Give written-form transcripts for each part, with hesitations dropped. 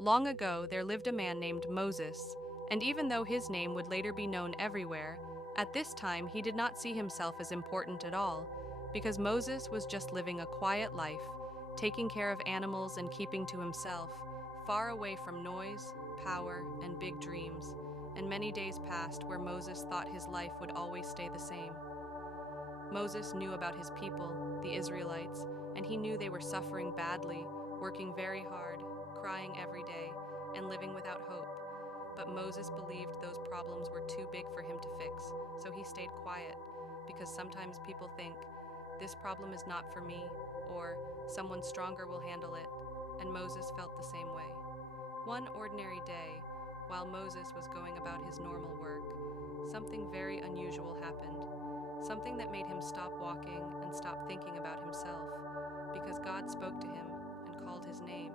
Long ago, there lived a man named Moses, and even though his name would later be known everywhere, at this time he did not see himself as important at all, because Moses was just living a quiet life, taking care of animals and keeping to himself, far away from noise, power, and big dreams, and many days passed where Moses thought his life would always stay the same. Moses knew about his people, the Israelites, and he knew they were suffering badly, working very hard, crying every day, and living without hope. But Moses believed those problems were too big for him to fix, so he stayed quiet, because sometimes people think, this problem is not for me, or someone stronger will handle it, and Moses felt the same way. One ordinary day, while Moses was going about his normal work, something very unusual happened, something that made him stop walking and stop thinking about himself, because God spoke to him and called his name.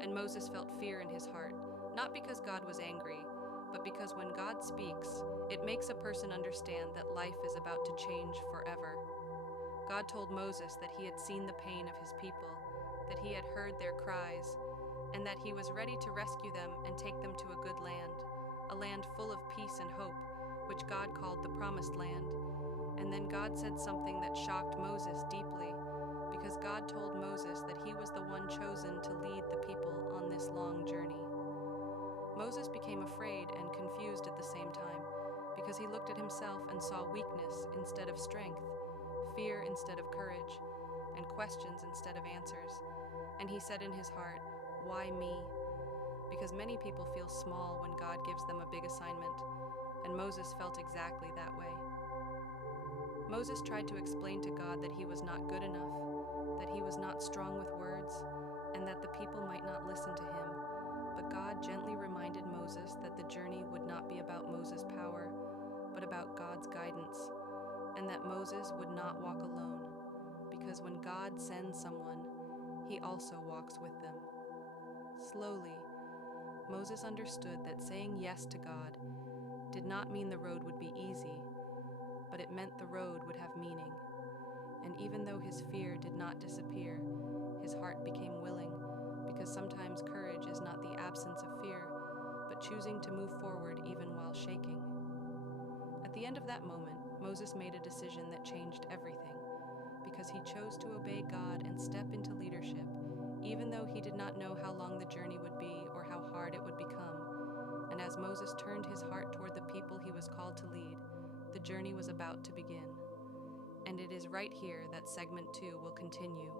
And Moses felt fear in his heart, not because God was angry, but because when God speaks, it makes a person understand that life is about to change forever. God told Moses that he had seen the pain of his people, that he had heard their cries, and that he was ready to rescue them and take them to a good land, a land full of peace and hope, which God called the Promised Land. And then God said something that shocked Moses deeply, because God told Moses that he was the one chosen to lead the people on this long journey. Moses became afraid and confused at the same time, because he looked at himself and saw weakness instead of strength, fear instead of courage, and questions instead of answers. And he said in his heart, "Why me?" Because many people feel small when God gives them a big assignment, and Moses felt exactly that way. Moses tried to explain to God that he was not good enough, that he was not strong with words, and that the people might not listen to him. But God gently reminded Moses that the journey would not be about Moses' power, but about God's guidance, and that Moses would not walk alone, because when God sends someone, he also walks with them. Slowly, Moses understood that saying yes to God did not mean the road would be easy, but it meant the road would have meaning. And even though his fear did not disappear, his heart became willing, because sometimes courage is not the absence of fear, but choosing to move forward even while shaking. At the end of that moment, Moses made a decision that changed everything, because he chose to obey God and step into leadership, even though he did not know how long the journey would be or how hard it would become. And as Moses turned his heart toward the people he was called to lead, the journey was about to begin. And it is right here that segment 2 will continue,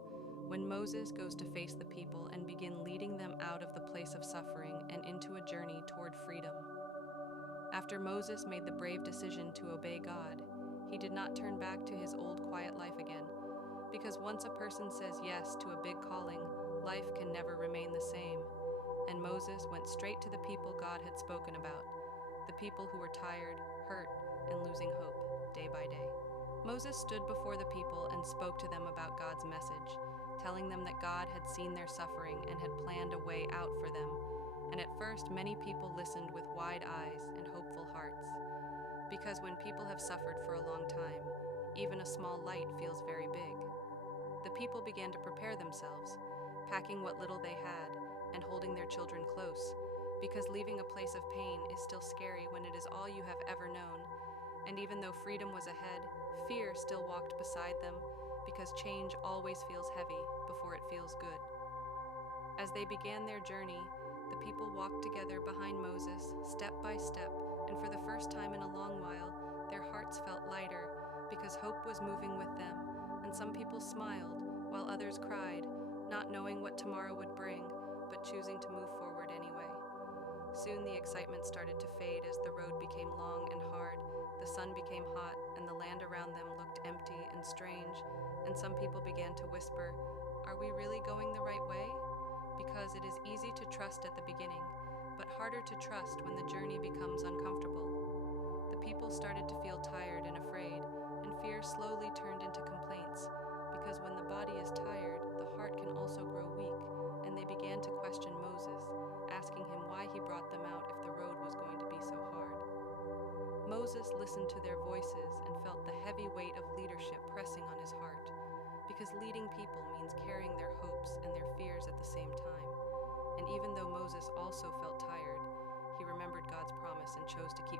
when Moses goes to face the people and begin leading them out of the place of suffering and into a journey toward freedom. After Moses made the brave decision to obey God, he did not turn back to his old quiet life again, because once a person says yes to a big calling, life can never remain the same. And Moses went straight to the people God had spoken about, the people who were tired, hurt, and losing hope day by day. Moses stood before the people and spoke to them about God's message, telling them that God had seen their suffering and had planned a way out for them. And at first, many people listened with wide eyes and hopeful hearts. Because when people have suffered for a long time, even a small light feels very big. The people began to prepare themselves, packing what little they had and holding their children close, because leaving a place of pain is still scary when it is all you have ever known. And even though freedom was ahead, fear still walked beside them, because change always feels heavy before it feels good. As they began their journey, the people walked together behind Moses, step by step, and for the first time in a long while, their hearts felt lighter, because hope was moving with them, and some people smiled, while others cried, not knowing what tomorrow would bring, but choosing to move forward anyway. Soon the excitement started to fade as the road became long and hard, the sun became hot, and the land around them looked empty and strange, and some people began to whisper, "Are we really going the right way?" Because it is easy to trust at the beginning, but harder to trust when the journey becomes uncomfortable. The people started to feel tired and afraid, and fear slowly turned into complaints, because when the body is tired, the heart can also grow weak, and they began to question Moses, asking him why he brought them out if the road was going to be so hard. Moses listened to their voices and felt the heavy weight of leadership pressing on his heart, because leading people means carrying their hopes and their fears at the same time. And even though Moses also felt tired. He remembered God's promise and chose to keep